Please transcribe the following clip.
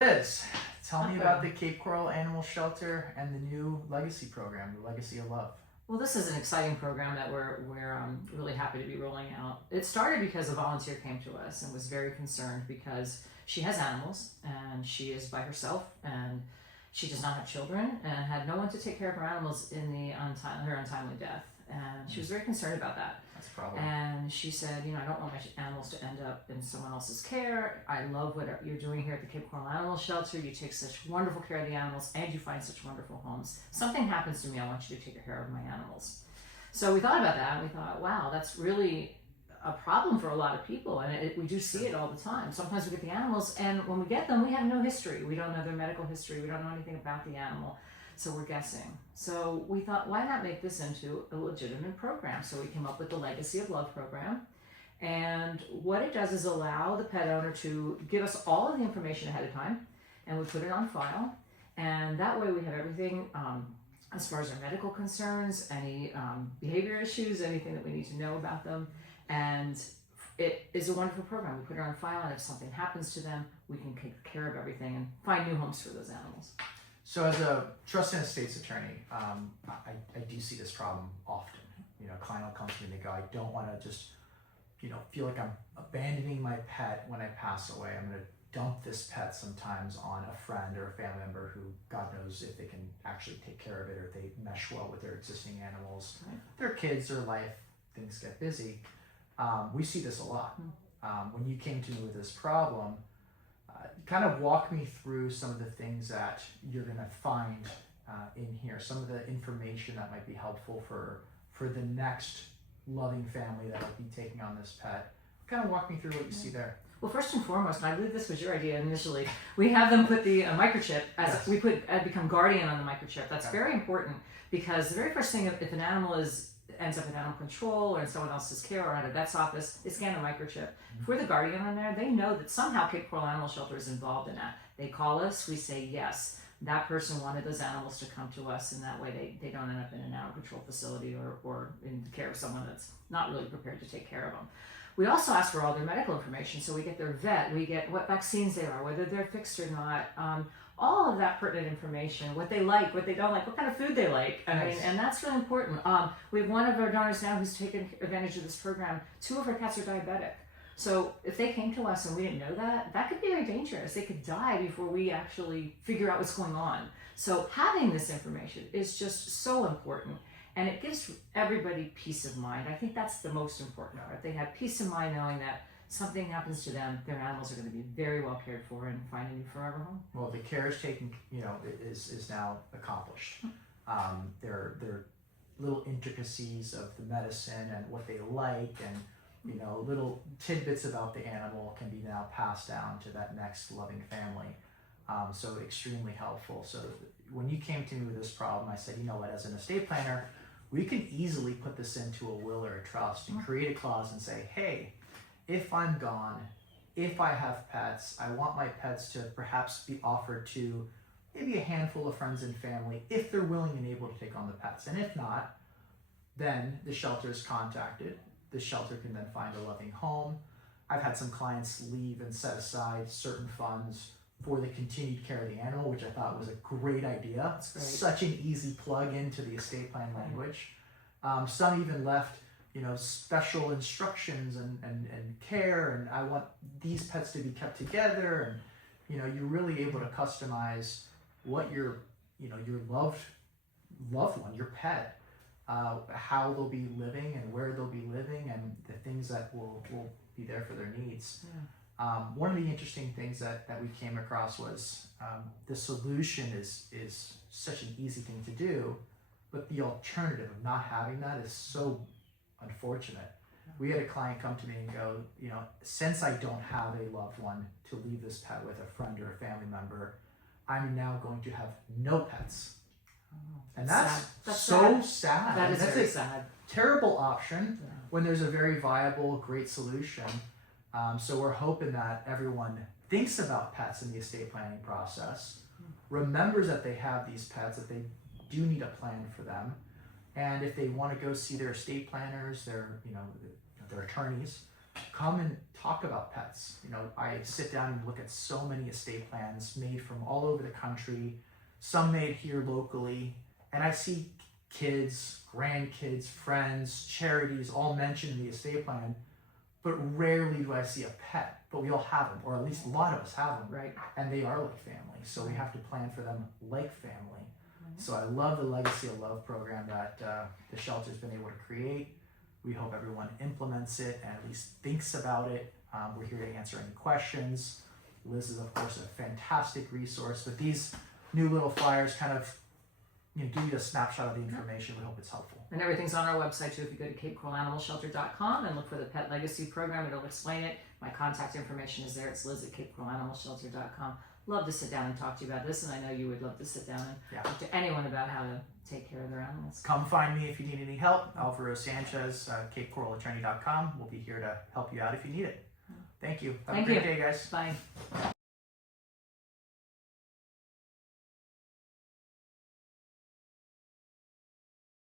Liz, tell me about the Cape Coral Animal Shelter and the new Legacy program, the Legacy of Love. Well, this is an exciting program that we're really happy to be rolling out. It started because a volunteer came to us and was very concerned because she has animals and she is by herself and she does not have children and had no one to take care of her animals in her untimely death. And she was very concerned about that. That's a problem. And she said, I don't want my animals to end up in someone else's care. I love what you're doing here at the Cape Coral Animal Shelter. You take such wonderful care of the animals and you find such wonderful homes. Something happens to me, I want you to take care of my animals. So we thought about that and we thought, wow, that's really a problem for a lot of people. And we do see it all the time. Sometimes we get the animals and when we get them, we have no history. We don't know their medical history. We don't know anything about the animal. So we're guessing. So we thought, why not make this into a legitimate program? So we came up with the Legacy of Love program. And what it does is allow the pet owner to give us all of the information ahead of time, and we put it on file. And that way we have everything as far as our medical concerns, any behavior issues, anything that we need to know about them. And it is a wonderful program. We put it on file, and if something happens to them, we can take care of everything and find new homes for those animals. So as a trust and estates attorney, I do see this problem often. A client will come to me and they go, I don't want to just, feel like I'm abandoning my pet when I pass away. I'm going to dump this pet sometimes on a friend or a family member who, God knows if they can actually take care of it or if they mesh well with their existing animals. Right. Their kids, their life, things get busy. We see this a lot. When you came to me with this problem, kind of walk me through some of the things that you're going to find in here, some of the information that might be helpful for the next loving family that will be taking on this pet. Kind of walk me through what you see there. Well, first and foremost, and I believe this was your idea initially, we have them put the microchip, Yes. we put become guardian on the microchip. That's Okay. very important because the very first thing, if an animal ends up in animal control or in someone else's care or at a vet's office, they scan the microchip. If we're the guardian on there, they know that somehow Cape Coral Animal Shelter is involved in that. They call us, we say yes, that person wanted those animals to come to us, and that way they don't end up in an animal control facility or in the care of someone that's not really prepared to take care of them. We also ask for all their medical information, so we get their vet, we get what vaccines they are, whether they're fixed or not, all of that pertinent information, what they like, what they don't like, what kind of food they like. I mean, and that's really important. We have one of our donors now who's taken advantage of this program. 2 of her cats are diabetic. So if they came to us and we didn't know that could be very dangerous. They could die before we actually figure out what's going on. So having this information is just so important. And it gives everybody peace of mind. I think that's the most important part. They have peace of mind knowing that something happens to them, their animals are going to be very well cared for and find a new forever home. Well, the care is taken, is now accomplished. There are little intricacies of the medicine and what they like, and little tidbits about the animal can be now passed down to that next loving family. So extremely helpful. So when you came to me with this problem, I said, as an estate planner, we can easily put this into a will or a trust and create a clause and say, hey, if I'm gone, if I have pets, I want my pets to perhaps be offered to maybe a handful of friends and family if they're willing and able to take on the pets. And if not, then the shelter is contacted. The shelter can then find a loving home. I've had some clients leave and set aside certain funds for the continued care of the animal, which I thought was a great idea. That's great. Such an easy plug into the estate plan language. Some even left special instructions and care, and I want these pets to be kept together, and you're really able to customize what your loved one, your pet, how they'll be living and where they'll be living and the things that will be there for their needs. Yeah. One of the interesting things that we came across was the solution is such an easy thing to do, but the alternative of not having that is so unfortunate. We had a client come to me and go, since I don't have a loved one to leave this pet with, a friend or a family member, I'm now going to have no pets. Oh, And that's sad. sad. That is That's very a sad. terrible option Yeah. when there's a very viable, great solution. So we're hoping that everyone thinks about pets in the estate planning process, remembers that they have these pets, that they do need a plan for them, and if they want to go see their estate planners, their attorneys, come and talk about pets. You know, I sit down and look at so many estate plans made from all over the country, some made here locally, and I see kids, grandkids, friends, charities all mentioned in the estate plan, but rarely do I see a pet. But we all have them, or at least a lot of us have them, Right. and they are like family. So we have to plan for them like family. So I love the Legacy of Love program that the shelter's been able to create. We hope everyone implements it and at least thinks about it. We're here to answer any questions. Liz is, of course, a fantastic resource, but these new little flyers kind of give you a snapshot of the information. We hope it's helpful. And everything's on our website too. If you go to CapeCoralAnimalShelter.com and look for the Pet Legacy program, it'll explain it. My contact information is there. It's Liz at CapeCoralAnimalShelter.com. Love to sit down and talk to you about this, and I know you would love to sit down and talk to anyone about how to take care of their animals. Come find me if you need any help. Alvaro Sanchez, CapeCoralAttorney.com. We'll be here to help you out if you need it. Thank you. Have a great day, guys. Bye.